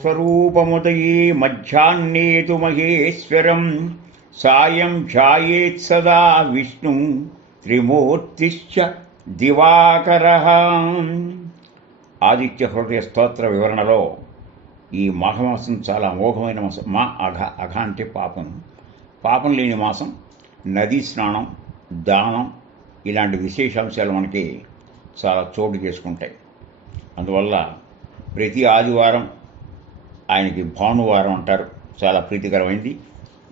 స్వరూపముదయే మధ్యాహ్నే తు మహేశ్వరం సాయం ధ్యాయేత్ సదా విష్ణు త్రిమూర్తిశ్చ దివాకరః. ఆదిత్య హృదయ స్తోత్ర వివరణలో ఈ మాఘమాసం చాలా అమోఘమైన మాసం. అఘ అంటే పాపం లేని మాసం. నదీ స్నానం, దానం ఇలాంటి విశేషాంశాలు మనకి చాలా చోటు చేసుకుంటాయి. అందువల్ల ప్రతి ఆదివారం ఆయనకి భానువారం అంటారు, చాలా ప్రీతికరమైంది.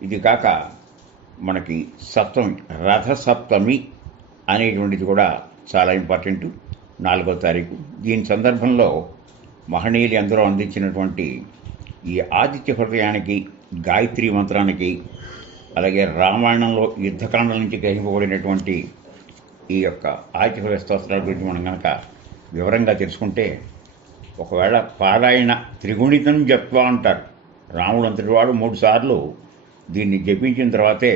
ఇది కాక మనకి సప్తమి, రథసప్తమి అనేటువంటిది కూడా చాలా ఇంపార్టెంట్, 4వ తారీఖు. దీని సందర్భంలో మహనీయులు అందరూ అందించినటువంటి ఈ ఆదిత్య హృదయానికి, గాయత్రి మంత్రానికి, అలాగే రామాయణంలో యుద్ధకాండం నుంచి గ్రహింపబడినటువంటి ఈ యొక్క ఆదిత్య హృదయ స్తోత్రాల గురించి మనం కనుక వివరంగా తెలుసుకుంటే, ఒకవేళ పారాయణ త్రిగుణితం జప్వా అంటారు. రాముడు అంతటి వాడు 3 సార్లు దీన్ని జపించిన తర్వాతే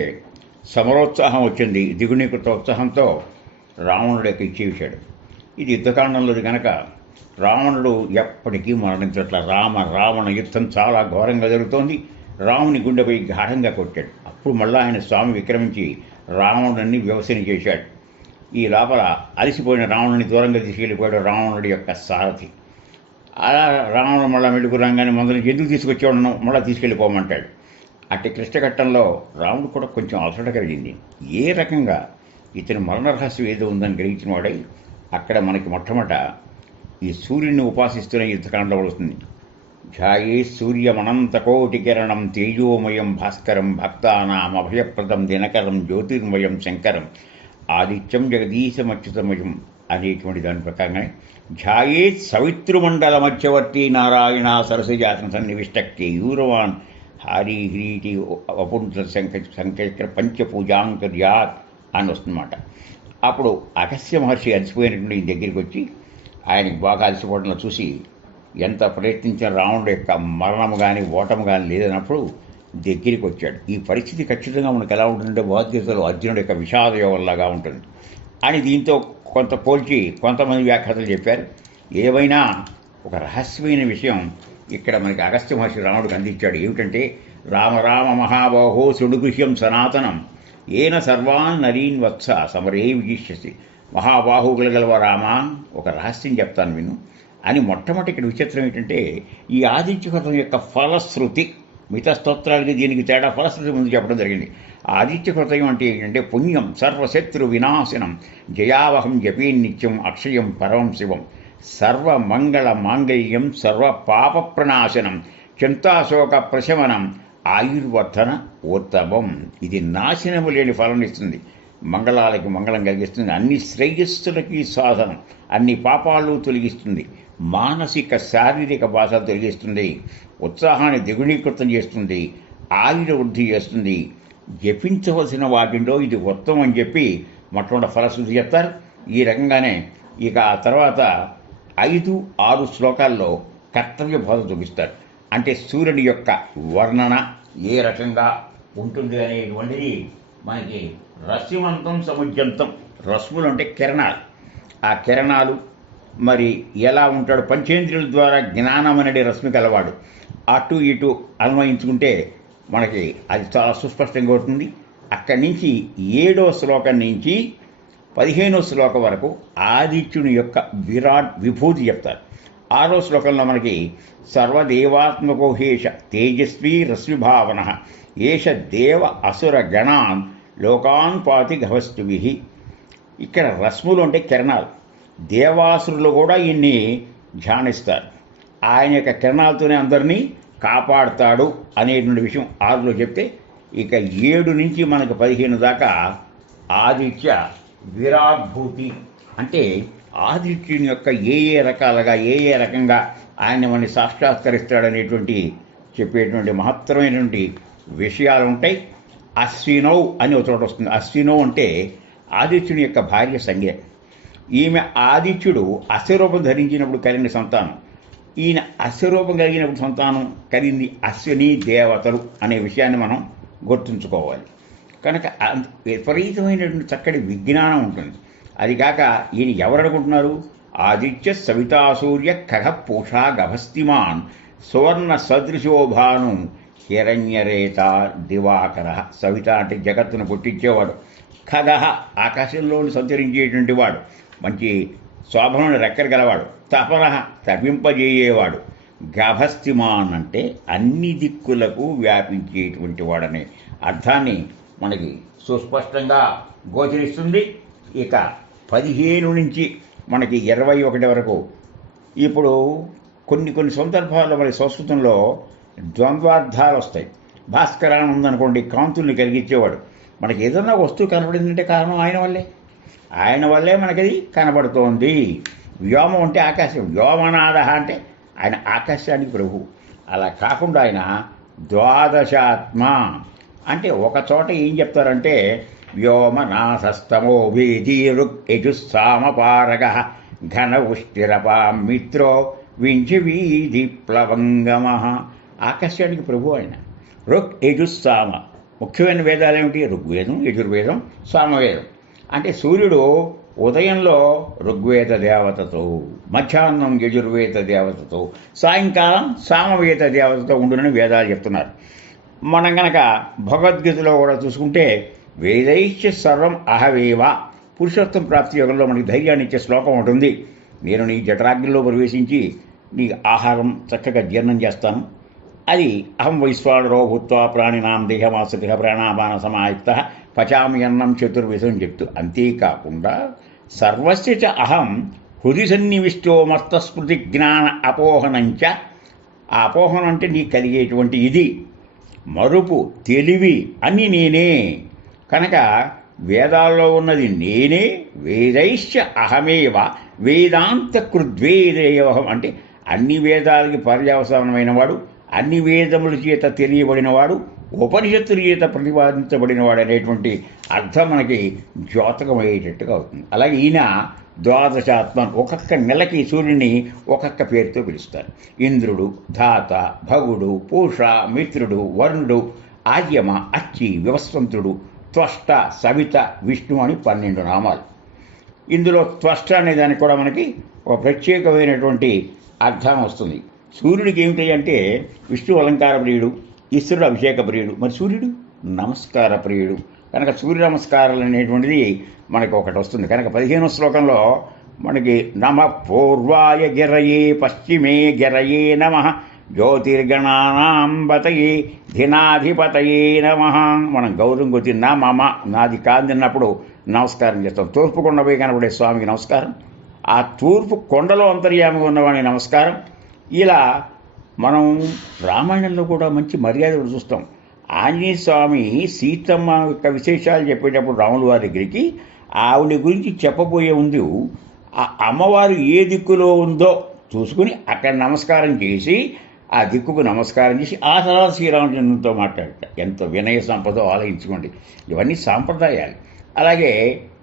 సమరోత్సాహం వచ్చింది. ద్విగుణీకృత ఉత్సాహంతో రావణుడు యొక్క ఇచ్చేసాడు. ఇది యుద్ధకాండంలోది కనుక రావణుడు ఎప్పటికీ మరణించట్ల. రావణ యుద్ధం చాలా ఘోరంగా జరుగుతోంది. రాముని గుండెపై గాఢంగా కొట్టాడు. అప్పుడు మళ్ళా ఆయన స్వామి విక్రమించి రావణుడిని వ్యవసనం చేశాడు. ఈ లోపల అలసిపోయిన రావణుని దూరంగా తీసుకెళ్ళిపోయాడు రావణుడి యొక్క సారథి. అలా రావణుడు మళ్ళీ మెడుకురాగానే మందులు ఎందుకు తీసుకొచ్చేవాడు, మళ్ళీ తీసుకెళ్ళిపోమంటాడు. అట్టి కృష్ణఘట్టంలో రాముడు కూడా కొంచెం అలసట కలిగింది. ఏ రకంగా ఇతని మరణ రహస్యం ఏదో ఉందని గ్రహించిన వాడై అక్కడ మనకి మొట్టమొదట ఈ సూర్యుడిని ఉపాసిస్తున్న యుద్ధకాండ వస్తుంది. ధ్యాయే సూర్యమనంతకోటి కిరణం తేజోమయం భాస్కరం భక్తానాం అభయప్రదం దినకరం జ్యోతిర్మయం శంకరం ఆదిత్యం జగదీశమచ్యుతమయం అనేటువంటి దాని ప్రకారంగానే ధ్యాయే సవితృమండల మధ్యవర్తి నారాయణ సరసజాతన సన్నివిష్ట కేయూరవాన్ హారీ హ్రీటి వపుంస సంకచక్ర పంచపూజాంకర్యాత్ అని వస్తుందన్నమాట. అప్పుడు అగస్త్య మహర్షి అలసిపోయినటువంటి దగ్గరికి వచ్చి ఆయనకి బాగా అలసిపోవడంలో చూసి ఎంత ప్రయత్నించిన రావణుడు యొక్క మరణము కానీ ఓటము కానీ లేదన్నప్పుడు దగ్గరికి వచ్చాడు. ఈ పరిస్థితి ఖచ్చితంగా మనకు ఎలా ఉంటుందంటే భగవద్గీతలో అర్జునుడి యొక్క విషాద యోగంలాగా ఉంటుంది అని దీంతో కొంత పోల్చి కొంతమంది వ్యాఖ్యాతలు చెప్పారు. ఏవైనా ఒక రహస్యమైన విషయం ఇక్కడ మనకి అగస్త్య మహర్షి రాముడికి అందించాడు. ఏమిటంటే రామ రామ మహాబాహో సుడుగృహ్యం సనాతనం ఏన సర్వాన్ నరీన్ వత్స సమరే విజిష్యసి. మహాబాహువులు గలవ రామ, ఒక రహస్యం చెప్తాను విను అని. మొట్టమొదటి ఇక్కడ విచిత్రం ఏంటంటే ఈ ఆదిత్య హృదయం యొక్క ఫలశ్రుతి, మిగతా స్తోత్రాలకి దీనికి తేడా ఫలశ్రుతి ముందు చెప్పడం జరిగింది. ఆదిత్య హృదయం అంటే ఏంటంటే పుణ్యం సర్వశత్రు వినాశనం జయావహం జపీ నిత్యం అక్షయం పరమం శివం సర్వమంగళ మాంగళ్యం సర్వ పాప ప్రణాశనం చింతాశోక ప్రశమనం ఆయుర్వర్ధన ఉత్తమం. ఇది నాశనము లేని ఫలం ఇస్తుంది, మంగళాలకి మంగళం కలిగిస్తుంది, అన్ని శ్రేయస్సులకి సాధనం, అన్ని పాపాలు తొలగిస్తుంది, మానసిక శారీరక బాధలు తొలగిస్తుంది, ఉత్సాహాన్ని ద్విగుణీకృతం చేస్తుంది, ఆయుర వృద్ధి చేస్తుంది. జపించవలసిన వాటిలో ఇది ఉత్తమం అని చెప్పి మొట్టమొదటి ఫలశ్రుతి చెప్తారు. ఈ రకంగానే ఇక ఆ తర్వాత 5-6 శ్లోకాల్లో కర్తవ్య బోధ చూపిస్తారు. అంటే సూర్యుడి యొక్క వర్ణన ఏ రకంగా ఉంటుంది అనేటువంటిది మనకి రశ్మిమంతం సముద్యంతం. రశ్ములు అంటే కిరణాలు. ఆ కిరణాలు మరి ఎలా ఉంటాడు, పంచేంద్రియుల ద్వారా జ్ఞానం అనేది రశ్మి కలవాడు. అటు ఇటు అన్వయించుకుంటే మనకి అది చాలా సుస్పష్టంగా ఉంటుంది. అక్కడి నుంచి 7వ శ్లోకం నుంచి 15వ శ్లోకం వరకు ఆదిత్యుని యొక్క విరాట్ విభూతి చెప్తారు. 6వ శ్లోకంలో మనకి సర్వదేవాత్మకో హేష తేజస్వీ రశ్మిభావన ఏష దేవ అసుర గణాన్ లోకాన్ పాతి గవస్తుభి. ఇక్కడ రశ్ములు అంటే కిరణాలు. దేవాసురులు కూడా ఈయన్ని ధ్యానిస్తారు. ఆయన యొక్క కిరణాలతోనే అందరినీ కాపాడుతాడు అనేటువంటి విషయం 6లో చెప్తే, ఇక 7 నుంచి మనకు 15 దాకా ఆదిత్య విరాభూతి అంటే ఆదిత్యుని యొక్క ఏ రకాలుగా ఏ రకంగా ఆయన మనని సాక్షాత్కరిస్తాడనేటువంటి చెప్పేటువంటి మహత్తరమైనటువంటి విషయాలు ఉంటాయి. అశ్వినౌ అని ఒక చోట వస్తుంది. అశ్వినౌ అంటే ఆదిత్యుని యొక్క భార్య సంజ్ఞ. ఈమె ఆదిత్యుడు అశ్వరూపం ధరించినప్పుడు కలిగిన సంతానం. ఈయన అశ్వరూపం కలిగినప్పుడు సంతానం కలిగింది అశ్విని దేవతలు అనే విషయాన్ని మనం గుర్తుంచుకోవాలి. కనుక విపరీతమైనటువంటి చక్కటి విజ్ఞానం ఉంటుంది. అది కాక ఈయన ఎవరు అనుకుంటున్నారు? ఆదిత్య సవితా సూర్య ఖగ పూషా గభస్తిమాన్ సువర్ణ సదృశోభాను హిరణ్యరేత దివాకర. సవిత అంటే జగత్తును పుట్టించేవాడు. ఖగః ఆకాశంలోని సంచరించేటువంటి వాడు, మంచి శోభమైన రెక్కలు గలవాడు. తపరః తపింపజేయేవాడు. గభస్తిమాన్ అంటే అన్ని దిక్కులకు వ్యాపించేటువంటి వాడనే అర్థాన్ని మనకి సుస్పష్టంగా గోచరిస్తుంది. ఇక 15 నుంచి మనకి 21 వరకు. ఇప్పుడు కొన్ని సందర్భాల్లో మన సంస్కృతంలో ద్వంద్వార్థాలు వస్తాయి. భాస్కరాన్ని ఉందనుకోండి, కాంతుల్ని కలిగించేవాడు. మనకి ఏదన్నా వస్తువు కనబడిందంటే కారణం ఆయన వల్లే మనకది కనబడుతోంది. వ్యోమం అంటే ఆకాశం, వ్యోమనాథ అంటే ఆయన ఆకాశానికి ప్రభు. అలా కాకుండా ఆయన ద్వాదశాత్మ అంటే ఒక చోట ఏం చెప్తారంటే వ్యోమనాథస్తమో వేదీ రుక్ యజుస్సామపారగ ఘన ఉష్టిరపా మిత్రో వించి వీధి ప్లవంగమ. ఆకాశానికి ప్రభు ఆయన. రుక్ యజుస్సామ ముఖ్యమైన వేదాలు ఏమిటి? ఋగ్వేదం, యజుర్వేదం, సామవేదం. అంటే సూర్యుడు ఉదయంలో ఋగ్వేద దేవతతో, మధ్యాహ్నం యజుర్వేద దేవతతో, సాయంకాలం సామవేద దేవతతో ఉండునని వేదాలు చెప్తున్నారు. మనం గనక భగవద్గీతలో కూడా చూసుకుంటే వేదైశ్చ సర్వం అహవేవ పురుషోత్తం ప్రాప్తి యోగంలో మనకి ధైర్యాన్ని ఇచ్చే శ్లోకం ఉంటుంది. నేను నీ జఠరాగ్నిలో ప్రవేశించి నీ ఆహారం చక్కగా జీర్ణం చేస్తాను. అది అహం వైశ్వానరో భూత్వా ప్రాణినాం దేహమాసృతి ప్రాణాపాన సమాయుక్త పచామి అన్నం చతుర్విధం చెప్తూ, అంతేకాకుండా సర్వస్య చ అహం హృది సన్నివిష్టో మర్తస్మృతి జ్ఞాన అపోహనంచ. ఆ అపోహనం అంటే నీకు కలిగేటువంటి ఇది మరుపు, తెలివి అన్నీ నేనే. కనుక వేదాల్లో ఉన్నది నేనే. వేదైశ్చ అహమేవ వేదాంత కృద్వేదయోహం అంటే అన్ని వేదాలకి పర్యవసానమైన వాడు, అన్ని వేదముల చేత తెలియబడినవాడు, ఉపనిషత్తుల చేత ప్రతిపాదించబడినవాడు అనేటువంటి అర్థం మనకి ద్యోతకమయ్యేటట్టుగా అవుతుంది. అలాగే ఈయన ద్వాదశాత్మ. ఒక్కొక్క నెలకి సూర్యుని ఒక్కొక్క పేరుతో పిలుస్తారు. ఇంద్రుడు, ధాత, భగుడు, పూష, మిత్రుడు, వరుణుడు, ఆర్యమ, అచ్చి, వివస్వంతుడు, త్వష్ట, సవిత, విష్ణు అని 12 నామాలు. ఇందులో త్వష్ట అనే దానికి కూడా మనకి ఒక ప్రత్యేకమైనటువంటి అర్థం వస్తుంది. సూర్యుడికి ఏమిటి అంటే విష్ణు అలంకార ప్రియుడు, ఈశ్వరుడు అభిషేక ప్రియుడు, మరి సూర్యుడు నమస్కార ప్రియుడు. కనుక సూర్య నమస్కారాలు అనేటువంటిది మనకి ఒకటి వస్తుంది. కనుక 15వ శ్లోకంలో మనకి నమ పూర్వాయ గిరయే పశ్చిమే గిరయే నమ జ్యోతిర్గణానాం బతయే ధినాధిపతయే నమ. మనం గౌరవం కొద్ది నా మమ నాది కాందిన్నప్పుడు నమస్కారం చేస్తాం. తూర్పు కొండపై కనబడే స్వామికి నమస్కారం, ఆ తూర్పు కొండలో అంతర్యామిగా ఉన్నవాడిని నమస్కారం. ఇలా మనం రామాయణంలో కూడా మంచి మర్యాదలు చూస్తాం. ఆంజనేయ స్వామి సీతమ్మ యొక్క విశేషాలు చెప్పేటప్పుడు రాముల వారి దగ్గరికి ఆవిడ గురించి చెప్పబోయే ముందు ఆ అమ్మవారు ఏ దిక్కులో ఉందో చూసుకుని అక్కడ నమస్కారం చేసి ఆ దిక్కుకు నమస్కారం చేసి ఆ తర్వాత శ్రీరామచంద్రునితో మాట్లాడట. ఎంత వినయ సంపదో ఆలోచించుకోండి. ఇవన్నీ సాంప్రదాయాలు. అలాగే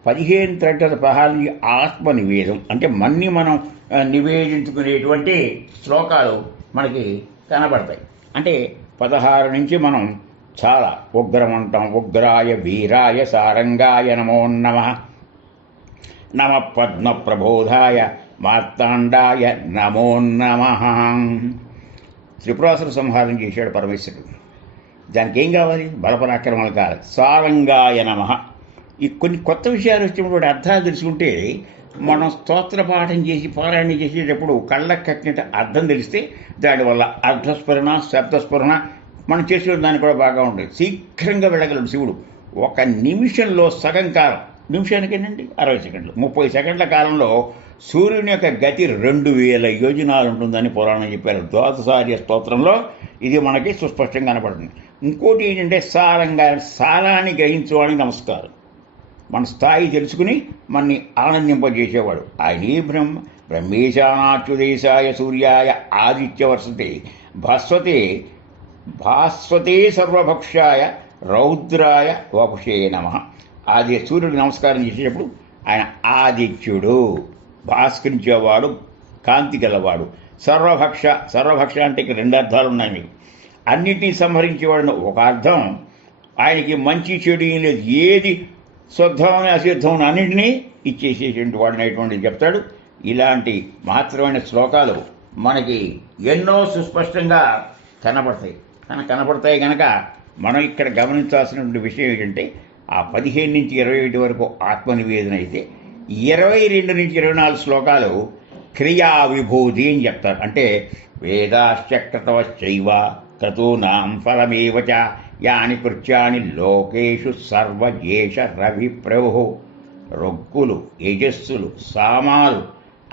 15 తరగతుల ప్రహారం ఆత్మ నివేదం అంటే మన్ని మనం నివేదించుకునేటువంటి శ్లోకాలు మనకి కనబడతాయి. అంటే 16 నుంచి మనం చాలా ఉగ్రం అంటాం. ఉగ్రాయ వీరాయ సారంగాయ నమో నమః, నమ పద్మ ప్రబోధాయ మార్తాండాయ నమో నమః. త్రిపురాసుర సంహారం చేశాడు పరమేశ్వరుడు. దానికి ఏం కావాలి? బలపరాక్రమాలు కావాలి. సారంగాయ నమః. ఈ కొన్ని కొత్త విషయాలు వచ్చినప్పుడు అర్థాలు తెలుసుకుంటే మనం స్తోత్ర పాఠం చేసి పారాయణ చేసేటప్పుడు కళ్ళకు కట్టినట్టు అర్థం తెలిస్తే దానివల్ల అర్థస్ఫురణ, శబ్దస్ఫురణ మనం చేసే దానికి కూడా బాగా ఉంటుంది. శీఘ్రంగా వెళ్ళగలడు శివుడు. 1 నిమిషంలో సగం కాలం, నిమిషానికేనండి 60 సెకండ్లు, 30 సెకండ్ల కాలంలో సూర్యుని యొక్క గతి 2000 యోజనాలు ఉంటుందని పురాణం చెప్పారు. ద్వాదశార్య స్తోత్రంలో ఇది మనకి సుస్పష్టంగా కనపడుతుంది. ఇంకోటి ఏంటంటే సారాన్ని గ్రహించడానికి నమస్కారం. మన స్థాయి తెలుసుకుని మనని ఆనందింపజేసేవాడు ఆయనే బ్రహ్మేశానాచ్యుదేశాయ సూర్యాయ ఆదిత్యవర్షతే భాస్వతే సర్వభక్షాయ రౌద్రాయ వపుషే నమః. ఆది సూర్యుడికి నమస్కారం చేసేటప్పుడు ఆయన ఆదిత్యుడు, భాస్కరించేవాడు, కాంతి గలవాడు. సర్వభక్ష అంటే ఇక్కడ 2 అర్థాలు ఉన్నాయి మీకు. అన్నిటినీ సంహరించేవాడు ఒక అర్థం. ఆయనకి మంచి చెడు ఏం లేదు, ఏది శుద్ధమని అశుద్ధమని అన్నింటినీ ఇచ్చేసేటువంటి వాడు అనేటువంటిది చెప్తాడు. ఇలాంటి మహత్తరమైన శ్లోకాలు మనకి ఎన్నో సుస్పష్టంగా కనపడతాయి. కనపడతాయి కనుక మనం ఇక్కడ గమనించాల్సినటువంటి విషయం ఏంటంటే ఆ 15 నుంచి 21 వరకు ఆత్మనివేదన అయితే 22 నుంచి 24 శ్లోకాలు క్రియా విభూతి అని చెప్తారు. అంటే వేదాశ్చక్రతవశ్చైవ క్రతూనాం ఫలమేవచ యాని కృత్యాని లోకేషు సర్వజేష రవి ప్రభు. రొక్కులు, యజస్సులు, సామాలు,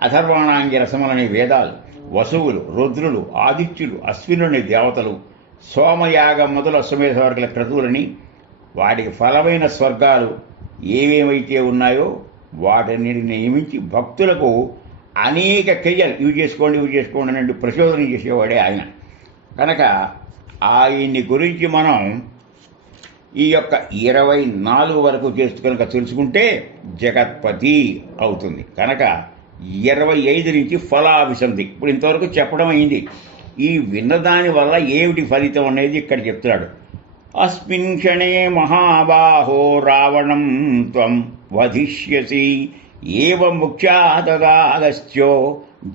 అథర్వాణాంగి రసములనే వేదాలు, వసువులు, రుద్రులు, ఆదిత్యులు, అశ్వినుని దేవతలు, సోమయాగం మొదలు అశ్వమేధ వర్గల క్రతువులని, వాటికి ఫలమైన స్వర్గాలు ఏవేమైతే ఉన్నాయో వాటిని నియమించి భక్తులకు అనేక క్రియలు ఇవి చేసుకోండి అని ప్రచోదనం చేసేవాడే ఆయన. కనుక ఆయన్ని గురించి మనం ఈ యొక్క 24 వరకు చేస్తూ కనుక తెలుసుకుంటే జగత్పతి అవుతుంది. కనుక 25 నుంచి ఫలాభిసంధి ఇప్పుడు ఇంతవరకు చెప్పడం అయింది. ఈ విన్నదాని వల్ల ఏమిటి ఫలితం అనేది ఇక్కడ చెప్తున్నాడు. అస్మిన్ క్షణే మహాబాహో రావణం త్వం వధిష్యసి ఏవ ముఖ్యాదగాగస్త్యో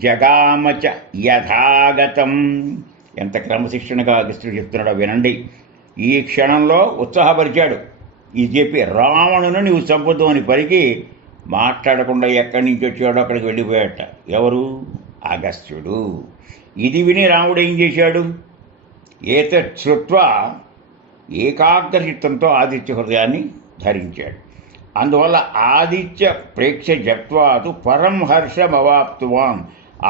జగామచ యథాగతం. ఎంత క్రమశిక్షణగా అగస్త్యుడు చెప్తున్నాడో వినండి. ఈ క్షణంలో ఉత్సాహపరిచాడు. ఇది చెప్పి రావణుని నీవు చంపుతూ అని పలికి మాట్లాడకుండా ఎక్కడి నుంచి వచ్చాడో అక్కడికి వెళ్ళిపోయాట. ఎవరు? అగస్త్యుడు. ఇది విని రాముడు ఏం చేశాడు? ఏతత్ శ్రుత్వా ఏకాగ్రచిత్తంతో ఆదిత్య హృదయాన్ని ధరించాడు. అందువల్ల ఆదిత్య ప్రేక్ష జప్వాతు పరం హర్షమవాప్తువాన్.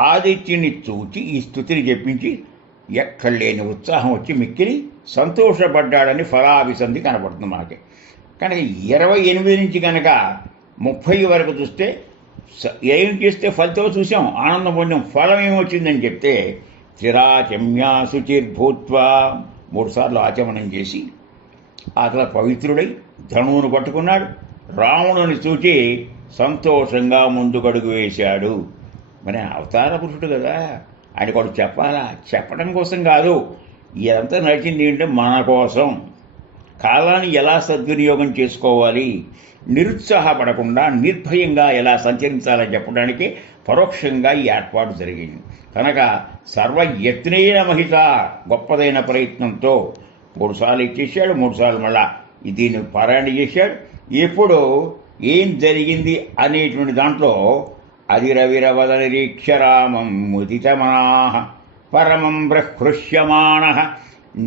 ఆదిత్యుని చూచి ఈ స్తుతిని చెప్పించి ఎక్కడలేని ఉత్సాహం వచ్చి మిక్కిలి సంతోషపడ్డాడని ఫలాభిసంధి కనపడుతుంది మనకి. కనుక 28 నుంచి కనుక 30 వరకు చూస్తే ఏం చేస్తే ఫలితం చూసాం, ఆనందం పొందాం. ఫలం ఏమొచ్చిందని చెప్తే త్రిరాచమ్యా శుచిర్భూత్వా 3 సార్లు ఆచమనం చేసి అతను పవిత్రుడై ధనువును పట్టుకున్నాడు. రావణుని చూచి సంతోషంగా ముందుకడుగు వేశాడు. మరి అవతార పురుషుడు కదా, ఆయన కూడా చెప్పాలా? చెప్పడం కోసం కాదు, ఇదంతా నడిచింది ఏంటంటే మన కోసం. కాలాన్ని ఎలా సద్వినియోగం చేసుకోవాలి, నిరుత్సాహపడకుండా నిర్భయంగా ఎలా సంచరించాలని చెప్పడానికి పరోక్షంగా ఈ ఏర్పాటు జరిగింది. కనుక సర్వయత్నైన మహిత గొప్పదైన ప్రయత్నంతో 3 సార్లు ఇచ్చేసాడు. 3 సార్లు మళ్ళా దీన్ని పారాయణ చేశాడు. ఎప్పుడు ఏం జరిగింది అనేటువంటి దాంట్లో అధిరవిరవద నిరీక్షరామం ముదితమనాహ పరమం ప్రహృష్యమాణ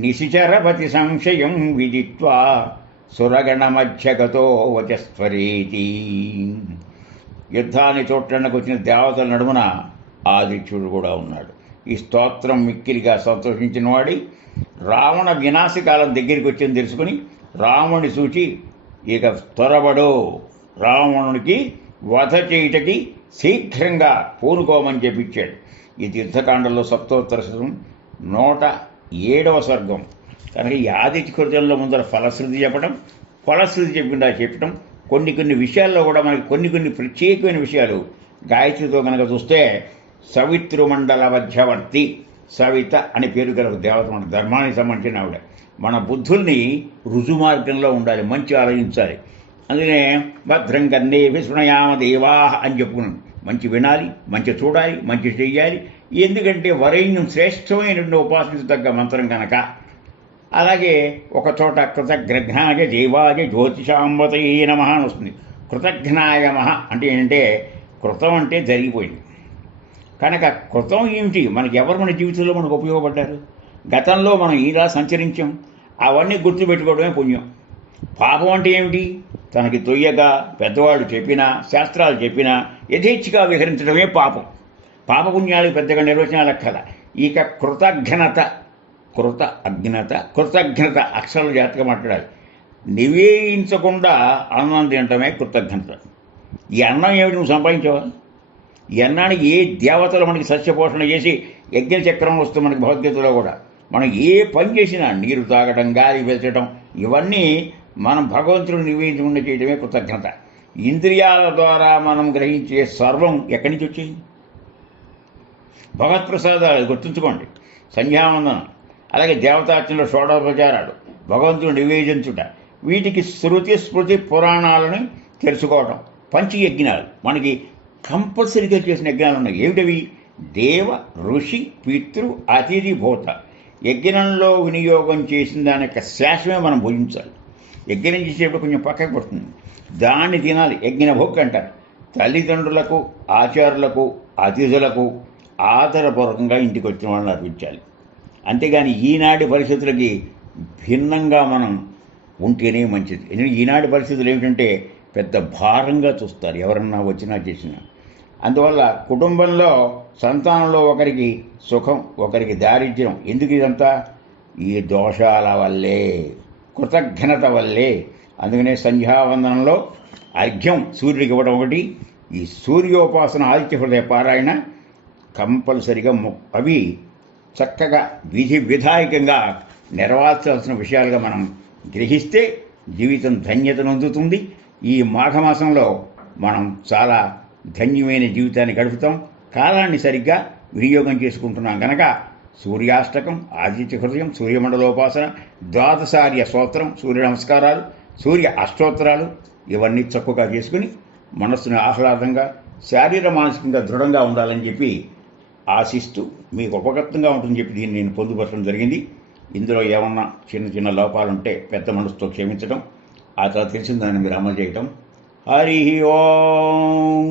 నిశిచరపతి సంశయం విదిత్వా సురగణ మధ్యగతో వచస్వరేతి. యుద్ధాన్ని చూడటానికి వచ్చిన దేవతల నడుమున ఆదిత్యుడు కూడా ఉన్నాడు. ఈ స్తోత్రం మిక్కిలిగా సంతోషించిన వాడి రావణ వినాశకాలం దగ్గరికి వచ్చింది తెలుసుకుని రాముని సూచి ఇక త్వరబడు, రావణునికి వధ చేయుటకి శీఘ్రంగా పూనుకోమని చెప్పించాడు. ఈ తీర్థకాండంలో సప్తోత్తర 107వ స్వర్గం. కనుక ఈ ఆదిత్య హృదయంలో ముందర ఫలశ్రుతి చెప్పడం, ఫలశ్రుతి చెప్పడం, కొన్ని విషయాల్లో కూడా మనకి కొన్ని ప్రత్యేకమైన విషయాలు గాయత్రితో కనుక చూస్తే సవితృమండల మధ్యవర్తి సవిత అని పేరు గల దేవత, మన ధర్మానికి సంబంధించిన ఆవిడ. మన బుద్ధుల్ని రుజుమార్గంలో ఉండాలి, మంచి ఆలోచించాలి. అందుకనే భద్రం కన్నే విస్మయామ దేవా అని చెప్పుకున్నాం. మంచి వినాలి, మంచి చూడాలి, మంచి చెయ్యాలి. ఎందుకంటే వరైన్యం శ్రేష్టమైనటువంటి ఉపాసించదగ్గ మంత్రం కనుక. అలాగే ఒక చోట కృతజ్ఞాయ దేవాయ జ్యోతిషాంబతయే నమః అని వస్తుంది. కృతజ్ఞాయ మహ అంటే ఏంటంటే కృతం అంటే జరిగిపోయింది కనుక కృతం ఏమిటి, మనకి ఎవరు మన జీవితంలో మనకు ఉపయోగపడ్డారు, గతంలో మనం ఇలా సంచరించాం, అవన్నీ గుర్తుపెట్టుకోవడమే పుణ్యం. పాపం అంటే ఏమిటి, తనకి తొయ్యగా పెద్దవాళ్ళు చెప్పినా శాస్త్రాలు చెప్పినా యథేచ్ఛగా విహరించడమే పాపం. పాపపుణ్యాలకు పెద్దగా నిర్వచనాలు అక్కల. ఇక కృతజ్ఞత అక్షరాల జాతకం మాట్లాడాలి. నివేదించకుండా అన్నం తినటమే కృతజ్ఞత. ఈ అన్నం ఏమిటి, నువ్వు సంపాదించావా? ఈ అన్నానికి ఏ దేవతలు మనకి సస్యపోషణ చేసి యజ్ఞ చక్రం వస్తుంది మనకి భగవద్గీతలో కూడా. మనం ఏ పని చేసినా నీరు తాగడం, గాలి పెంచడం, ఇవన్నీ మనం భగవంతుడిని నివేదించకుండా చేయడమే కృతజ్ఞత. ఇంద్రియాల ద్వారా మనం గ్రహించే సర్వం ఎక్కడి నుంచి వచ్చింది? భగవత్ప్రసాదాలు గుర్తుంచుకోండి. సంధ్యావందనం, అలాగే దేవతార్చనలో షోడోపచారాలు, భగవంతుడు నివేదించుట, వీటికి శృతి స్మృతి పురాణాలను తెలుసుకోవడం. పంచయజ్ఞాలు మనకి కంపల్సరీగా చేసిన యజ్ఞాలు ఉన్నాయి. ఏమిటవి? దేవ ఋషి పితృ అతిథి భూత యజ్ఞంలో వినియోగం చేసిన దాని యొక్క శేషమే మనం భుజించాలి. యజ్ఞం చేసేటప్పుడు కొంచెం పక్కకు పడుతుంది, దాన్ని తినాలి. యజ్ఞ భోక్ అంటారు. తల్లిదండ్రులకు, ఆచారులకు, అతిథులకు ఆదరపూర్వకంగా ఇంటికి వచ్చిన వాళ్ళని అర్పించాలి. అంతేగాని ఈనాటి పరిస్థితులకి భిన్నంగా మనం ఉంటేనే మంచిది. ఎందుకంటే ఈనాటి పరిస్థితులు ఏమిటంటే పెద్ద భారంగా చూస్తారు ఎవరన్నా వచ్చినా చేసినా. అందువల్ల కుటుంబంలో సంతానంలో ఒకరికి సుఖం, ఒకరికి దారిద్ర్యం. ఎందుకు ఇదంతా? ఈ దోషాల వల్లే, కృతజ్ఞత వల్లే. అందుకనే సంధ్యావందనంలో అర్ఘ్యం సూర్యుడికి ఇవ్వడం ఒకటి, ఈ సూర్యోపాసన ఆదిత్య హృదయ పారాయణ కంపల్సరిగా అవి చక్కగా విధి విధాయకంగా నెరవేర్చాల్సిన విషయాలుగా మనం గ్రహిస్తే జీవితం ధన్యతను అందుతుంది. ఈ మాఘమాసంలో మనం చాలా ధన్యమైన జీవితాన్ని గడుపుతాం. కాలాన్ని సరిగ్గా వినియోగం చేసుకుంటున్నాం కనుక సూర్యాష్టకం, ఆదిత్య హృదయం, సూర్యమండలోపాసన, ద్వాదశార్య స్తోత్రం, సూర్య నమస్కారాలు, సూర్య అష్టోత్తరాలు ఇవన్నీ చక్కగా చేసుకుని మనస్సును ఆహ్లాదంగా, శారీర మానసికంగా దృఢంగా ఉండాలని చెప్పి ఆశిస్తూ మీకు ఉపకృతంగా ఉంటుందని చెప్పి దీన్ని నేను పొందుపరచడం జరిగింది. ఇందులో ఏమన్నా చిన్న చిన్న లోపాలుంటే పెద్ద మనసుతో క్షమించడం, ఆ తర్వాత తెలిసిన దాన్ని మీరు అమలు చేయటం. హరి ఓం.